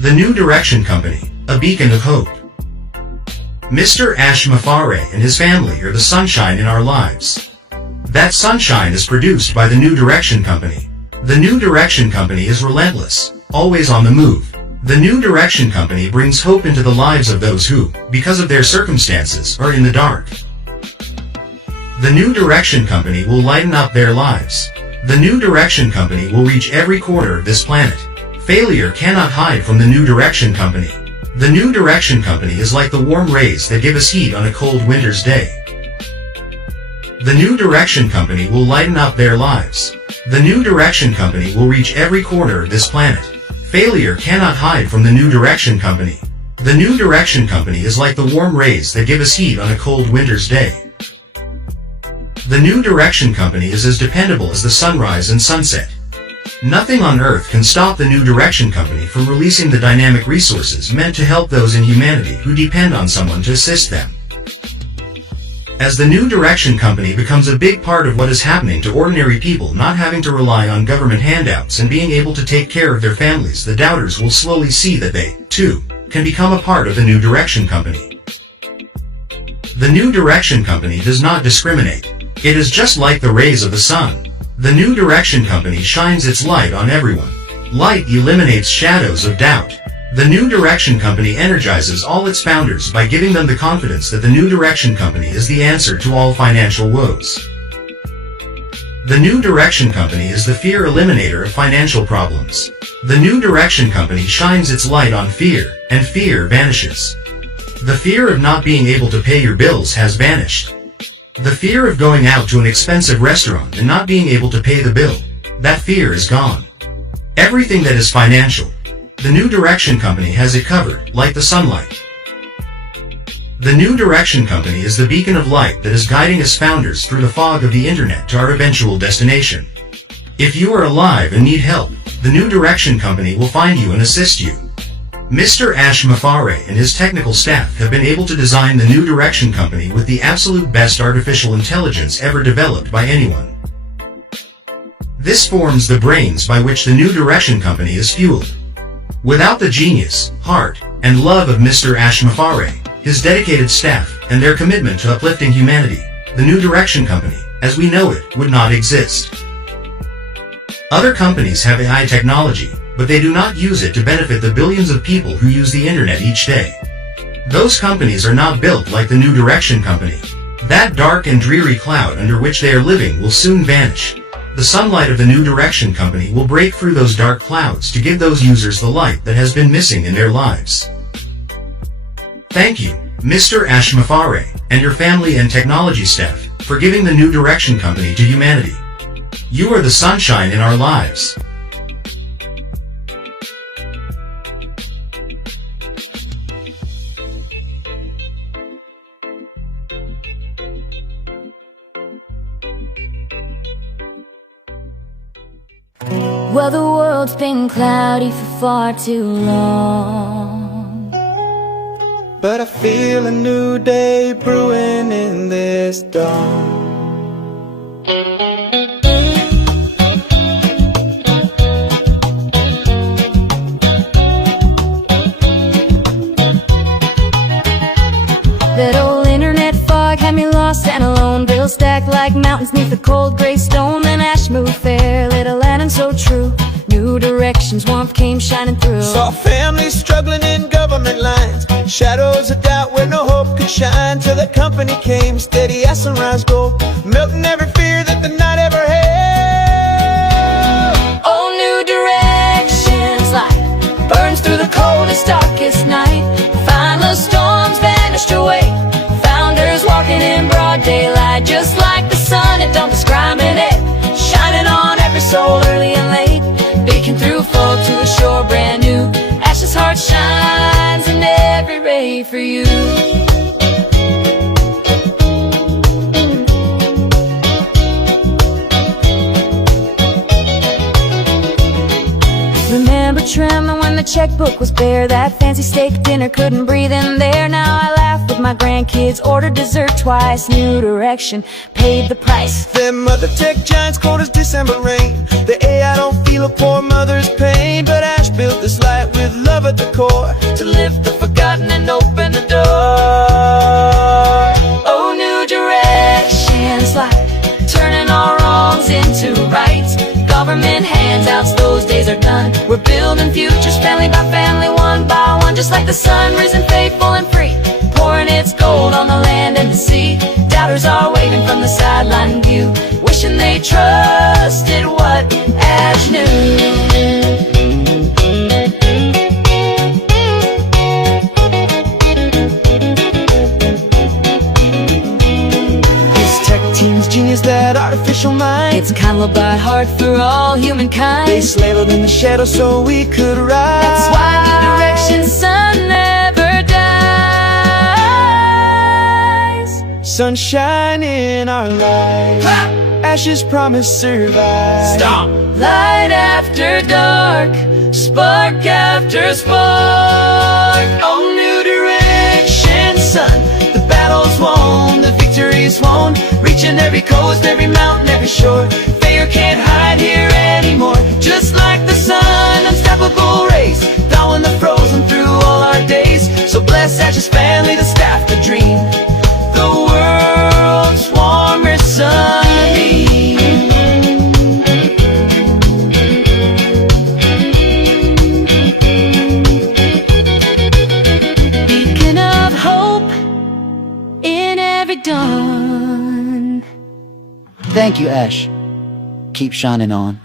The New Direction Company, a beacon of hope. Mr. Ashmafare and his family are the sunshine in our lives. That sunshine is produced by the New Direction Company. The New Direction Company is relentless, always on the move. The New Direction Company brings hope into the lives of those who, because of their circumstances, are in the dark. The New Direction Company will lighten up their lives. The New Direction Company will reach every corner of this planet. Failure cannot hide from the New Direction Company. The New Direction Company is like the warm rays that give us heat on a cold winter's day. The New Direction Company will lighten up their lives. The New Direction Company will reach every corner of this planet. Failure cannot hide from the New Direction Company. The New Direction Company is like the warm rays that give us heat on a cold winter's day. The New Direction Company is as dependable as the sunrise and sunset. Nothing on earth can stop the New Direction Company from releasing the dynamic resources meant to help those in humanity who depend on someone to assist them. As the New Direction Company becomes a big part of what is happening to ordinary people not having to rely on government handouts and being able to take care of their families, the doubters will slowly see that they, too, can become a part of the New Direction Company. The New Direction Company does not discriminate. It is just like the rays of the sun. The New Direction Company shines its light on everyone. Light eliminates shadows of doubt. The New Direction Company energizes all its founders by giving them the confidence that the New Direction Company is the answer to all financial woes. The New Direction Company is the fear eliminator of financial problems. The New Direction Company shines its light on fear, and fear vanishes. The fear of not being able to pay your bills has vanished. The fear of going out to an expensive restaurant and not being able to pay the bill, that fear is gone. Everything that is financial, the New Direction Company has it covered, like the sunlight. The New Direction Company is the beacon of light that is guiding us founders through the fog of the internet to our eventual destination. If you are alive and need help, the New Direction Company will find you and assist you. Mr. Ashmafare and his technical staff have been able to design the New Direction Company with the absolute best artificial intelligence ever developed by anyone. This forms the brains by which the New Direction Company is fueled. Without the genius, heart, and love of Mr. Ashmafare, his dedicated staff, and their commitment to uplifting humanity, the New Direction Company, as we know it, would not exist. Other companies have AI technology, but they do not use it to benefit the billions of people who use the internet each day. Those companies are not built like the New Direction Company. That dark and dreary cloud under which they are living will soon vanish. The sunlight of the New Direction Company will break through those dark clouds to give those users the light that has been missing in their lives. Thank you, Mr. Ashmafare, and your family and technology staff, for giving the New Direction Company to humanity. You are the sunshine in our lives. Well, the world's been cloudy for far too long, but I feel a new day brewing in this dawn. that old internet fog had me lost and alone. Bills stacked like mountains neath the cold gray stone. Then ash moved fair, lit a lantern so true. New directions, warmth came shining through. Saw families struggling in government lines, shadows of doubt where no hope could shine. Till the company came, steady as sunrise gold, melting every fear that the night ever held. Oh, new directions, light burns through the coldest, darkest night. Fineless storms vanished away, founders walking in broad daylight. Just like the sun, it don't discriminate, shining on every soul early and late. Beacon through fog to the shore, brand new. Ash's heart shines in every ray for you. Remember trembling when the checkbook was bare. That fancy steak dinner couldn't breathe in there. Now I laugh with my grandkids, ordered dessert twice. New direction, paid the price. Them other tech giants cold as December rain. The AI don't feel a poor mother's pain, but Ash built this light with love at the core to lift the forgotten and open the door. Oh, new directions, like turning our wrongs into rights. Government handouts, those days are done. We're building futures, family by family, one by one. Just like the sun, risen faithful and free, pouring its gold on the land and the sea. Doubters are waving from the sideline view, wishing they trusted what Ash knew. Genius, that artificial mind. It's kind of by heart for all humankind. They slaved in the shadows so we could rise. That's why New Direction's sun never dies. Sunshine in our lives. Ash's promise survive. Stop. Light after dark, spark after spark. Oh, New Direction, son. The battle's won, the victory's won. Reaching every coast, every mountain, every shore. Fear can't hide here anymore. Just like the sun, unstoppable race, thawing the frozen through all our days. So bless Ash's family, the staff, the dream, the world's warmest sunbeam. Beacon of hope in every dawn. Thank you, Ash. Keep shining on.